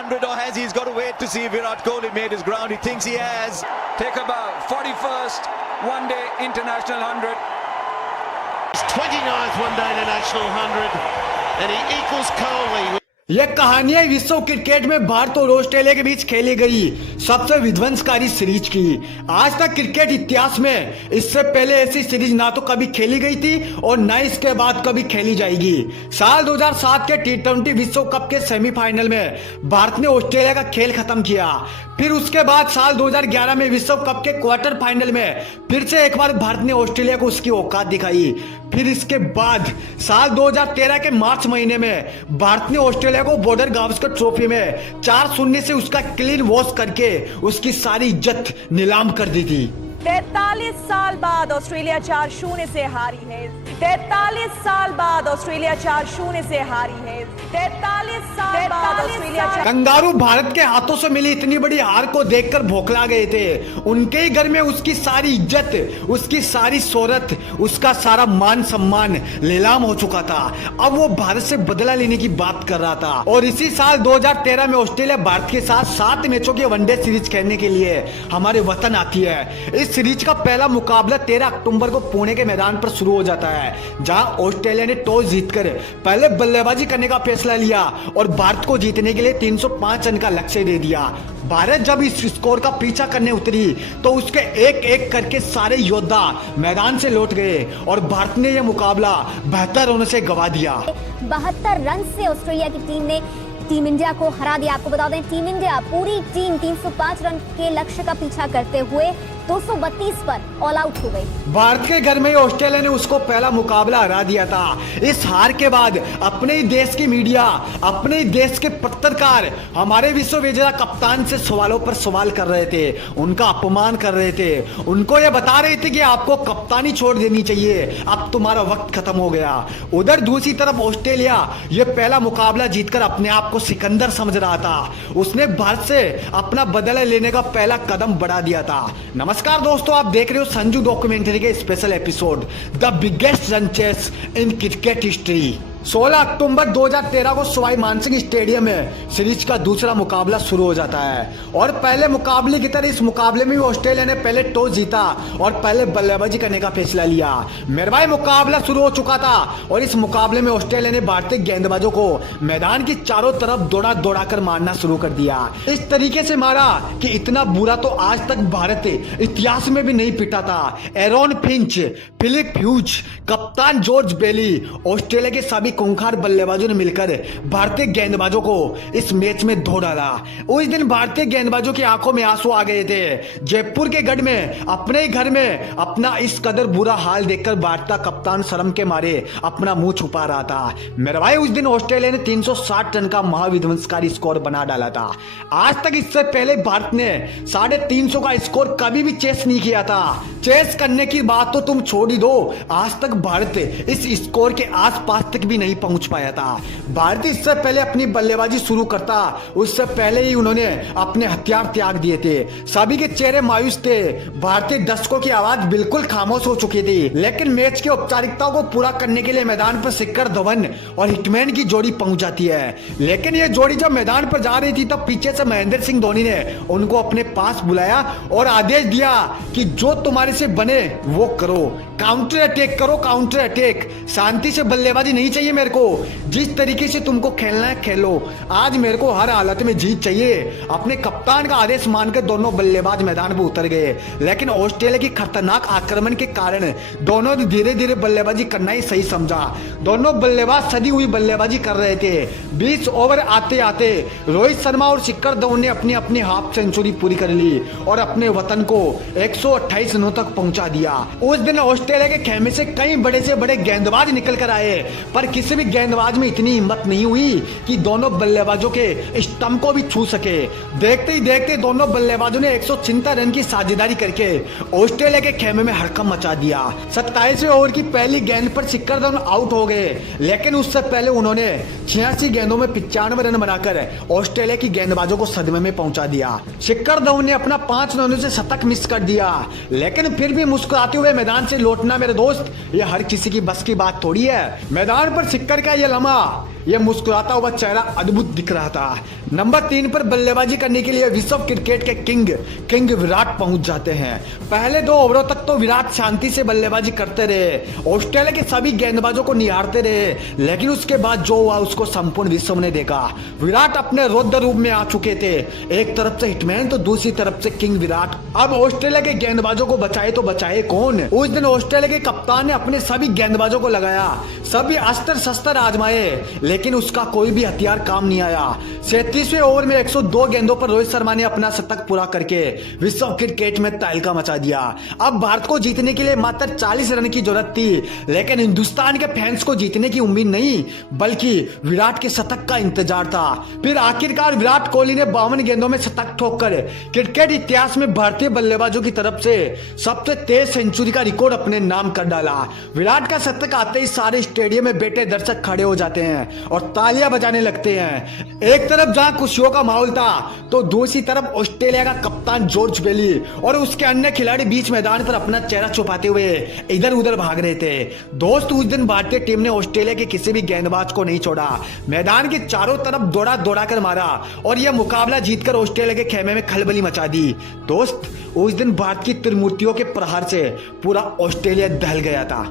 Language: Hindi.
100 or has he? He's got to wait to see if Virat Kohli made his ground. He thinks he has. Take about 41st one-day international 100. His 29th one-day international 100 and he equals Kohli. यह कहानियां विश्व क्रिकेट में भारत और ऑस्ट्रेलिया के बीच खेली गई सबसे विध्वंसकारी सीरीज की। आज तक क्रिकेट इतिहास में इससे पहले ऐसी सीरीज ना तो कभी खेली गई थी और न इसके बाद कभी खेली जाएगी। साल 2007 के T20 विश्व कप के सेमीफाइनल में भारत ने ऑस्ट्रेलिया का खेल खत्म किया। फिर उसके बाद साल 2011 में विश्व कप के क्वार्टर फाइनल में फिर से एक बार भारत ने ऑस्ट्रेलिया को उसकी औकात दिखाई। फिर इसके बाद साल 2013 के मार्च महीने में भारत ने ऑस्ट्रेलिया को बॉर्डर गावस्कर ट्रॉफी में 4-0 से उसका क्लीन वॉश करके उसकी सारी इज्जत नीलाम कर दी थी। 43 साल बाद ऑस्ट्रेलिया 4-0 से हारी है। 43 साल बाद ऑस्ट्रेलिया 4-0 से हारी है। 43 साल बाद ऑस्ट्रेलिया। कंगारू भारत के हाथों से मिली इतनी बड़ी हार को देखकर भौखला गए थे। उनके ही घर में उसकी सारी इज्जत, उसकी सारी शोहरत, उसका सारा मान सम्मान नीलाम हो चुका था। अब वो भारत से बदला लेने की बात कर रहा था। और इसी साल 2013 में ऑस्ट्रेलिया भारत के साथ 7 मैचों की वनडे सीरीज खेलने के लिए हमारे वतन आती है। इस सीरीज का पहला मुकाबला 13 अक्टूबर को पुणे के मैदान पर शुरू हो जाता है, जहां ऑस्ट्रेलिया ने टॉस जीतकर पहले बल्लेबाजी करने का फैसला लिया और भारत को जीतने के लिए 305 रन का लक्ष्य दे दिया। भारत जब इस स्कोर का पीछा करने उतरी तो उसके एक एक करके सारे योद्धा मैदान से लौट गए और भारत ने यह मुकाबला 72 रनों से गंवा दिया। 72 रन से ऑस्ट्रेलिया की टीम ने टीम इंडिया को हरा दिया। आपको बता दें, टीम इंडिया पूरी टीम 305 रन के लक्ष्य का पीछा करते हुए 232 पर ऑल आउट हो गई। भारत के घर में ऑस्ट्रेलिया ने उसको पहला मुकाबला हरा दिया था। इस हार के बाद अपने ही देश की मीडिया, अपने ही देश के पत्रकार हमारे विश्व विजेता कप्तान से सवालों पर सवाल कर रहे थे, उनका अपमान कर रहे थे, उनको ये बता रहे थे कि आपको कप्तानी छोड़ देनी चाहिए, अब तुम्हारा वक्त खत्म हो गया। उधर दूसरी तरफ ऑस्ट्रेलिया ये पहला मुकाबला जीतकर अपने आप को सिकंदर समझ रहा था। उसने भारत से अपना बदला लेने का पहला कदम बढ़ा दिया था। नमस्कार दोस्तों, आप देख रहे हो संजू डॉक्यूमेंट्री के special episode the biggest run chase in cricket history. 16 अक्टूबर 2013 को सवाई मानसिंह स्टेडियम में सीरीज का दूसरा मुकाबला शुरू हो जाता है और पहले मुकाबले की तरह इस मुकाबले में भी ऑस्ट्रेलिया ने पहले टॉस जीता और पहले बल्लेबाजी करने का फैसला लिया। मेरवाई मुकाबला शुरू हो चुका था और इस मुकाबले में ऑस्ट्रेलिया ने भारतीय गेंदबाजों को मैदान की चारों तरफ दौड़ा कर मारना शुरू कर दिया। इस तरीके से मारा कि इतना बुरा तो आज तक भारत इतिहास में भी नहीं पिटा था। एरॉन फिंच, फिलिप ह्यूज, कप्तान जॉर्ज बेली, ऑस्ट्रेलिया के सभी खूंखार बल्लेबाजों ने मिलकर भारतीय गेंदबाजों को इस मैच में धो डाला। उस दिन भारतीय गेंदबाजों की आंखों में आंसू आ गए थे। जयपुर के गढ़ में अपने ही घर में अपना इस कदर बुरा हाल देखकर भारत का कप्तान शर्म के मारे अपना मुंह छुपा रहा था। मेरे भाई, उस दिन ऑस्ट्रेलिया ने 360 रन का महाविध्वंसकारी स्कोर बना डाला था। आज तक इससे पहले भारत ने 350 का स्कोर कभी भी चेस नहीं किया था। चेस करने की बात तो तुम छोड़ ही दो, आज तक भारत इस स्कोर के आसपास तक भी नहीं पहुंच पाया था। भारत इससे पहले अपनी बल्लेबाजी शुरू करता, उससे पहले ही उन्होंने अपने हथियार त्याग दिए थे। सभी के चेहरे मायूस थे। भारतीय दर्शकों की आवाज बिल्कुल खामोश हो चुकी थी। लेकिन मैच की औपचारिकताओं को पूरा करने के लिए मैदान पर शिखर धवन और हिटमैन की जोड़ी पहुंच जाती है। लेकिन यह जोड़ी जब मैदान पर जा रही थी तब पीछे से महेंद्र सिंह धोनी ने उनको अपने पास बुलाया और आदेश दिया कि जो तुम्हारे से बने वो करो, काउंटर अटैक करो, काउंटर अटैक। शांति से बल्लेबाजी नहीं चाहिए मेरे को, जिस तरीके से तुमको खेलना है खेलो। आज मेरे को हर हालत में जीत चाहिए। अपने कप्तान का आदेश मानकर दोनों बल्लेबाज मैदान पर उतर गए। लेकिन ऑस्ट्रेलिया की खतरनाक आक्रमण के कारण दोनों ने धीरे धीरे बल्लेबाजी करना ही सही समझा। दोनों बल्लेबाज सदी हुई बल्लेबाजी कर रहे थे। 20 ओवर आते आते रोहित शर्मा और शिखर धवन ने अपनी अपनी हाफ सेंचुरी पूरी कर ली और अपने वतन को 128 रनों तक पहुंचा दिया। उस दिन ऑस्ट्रेलिया के खेमे से कई बड़े से बड़े गेंदबाज निकल कर आए, पर किसी भी गेंदबाज में इतनी हिम्मत नहीं हुई कि दोनों बल्लेबाजों के स्टंप को भी छू सके। देखते ही देखते दोनों बल्लेबाजों ने 176 रन की साझेदारी करके ऑस्ट्रेलिया के खेमे में हड़कंप मचा दिया। 27वें ओवर की पहली गेंद पर शिखर धवन आउट हो गए, लेकिन उससे पहले उन्होंने 86 गेंदों में 95 रन बनाकर ऑस्ट्रेलिया की गेंदबाजों को सदमे में पहुंचा दिया। शिखर धवन ने अपना 5 रनों से शतक मिस कर दिया, लेकिन फिर भी मुस्कुराते हुए मैदान से लौटना मेरे दोस्त, ये हर किसी की बस की बात थोड़ी है। मैदान पर सिक्कर का ये लम्हा, ये मुस्कुराता हुआ चेहरा अद्भुत दिख रहा था। नंबर 3 पर बल्लेबाजी करने के लिए विश्व क्रिकेट के किंग विराट पहुंच जाते हैं। पहले 2 ओवरों तक तो विराट शांति से बल्लेबाजी करते रहे, ऑस्ट्रेलिया के सभी गेंदबाजों को निहारते रहे, लेकिन उसके बाद जो हुआ उसको संपूर्ण विश्व ने देखा। विराट अपने रौद्र रूप में आ चुके थे, एक तरफ से हिटमैन तो दूसरी तरफ से किंग विराट। अब ऑस्ट्रेलिया के गेंदबाजों को बचाए तो बचाए कौन? उस दिन ऑस्ट्रेलिया के कप्तान ने अपने सभी गेंदबाजों को लगाया, सभी अस्त्र शस्त्र आजमाए, लेकिन उसका कोई भी हथियार काम नहीं आया। 37वें ओवर में 102 गेंदों पर रोहित शर्मा ने अपना शतक पूरा करके विश्व क्रिकेट में तहलका मचा दिया। अब भारत को जीतने के लिए मात्र 40 रन की जरूरत थी, लेकिन हिंदुस्तान के फैंस को जीतने की उम्मीद नहीं बल्कि विराट के शतक का इंतजार था। फिर आखिरकार विराट कोहली ने 52 गेंदों में शतक ठोककर क्रिकेट इतिहास में भारतीय बल्लेबाजों की तरफ से सबसे तेज सेंचुरी का रिकॉर्ड अपने नाम कर डाला। विराट का शतक आते ही सारे स्टेडियम में बैठे दर्शक खड़े हो जाते हैं और तालियां बजाने लगते हैं। एक तरफ जहां खुशियों का माहौल था तो दूसरी तरफ ऑस्ट्रेलिया का कप्तान जॉर्ज बेली और उसके अन्य खिलाड़ी बीच मैदान पर अपना चेहरा छुपाते हुए इधर उधर भाग रहे थे। दोस्त, उस दिन भारतीय टीम ने ऑस्ट्रेलिया के किसी भी गेंदबाज को नहीं छोड़ा, मैदान के चारों तरफ दौड़ा कर मारा और यह मुकाबला जीतकर ऑस्ट्रेलिया के खेमे में खलबली मचा दी। दोस्त, उस दिन भारत की त्रिमूर्तियों के प्रहार से पूरा ऑस्ट्रेलिया दहल गया था।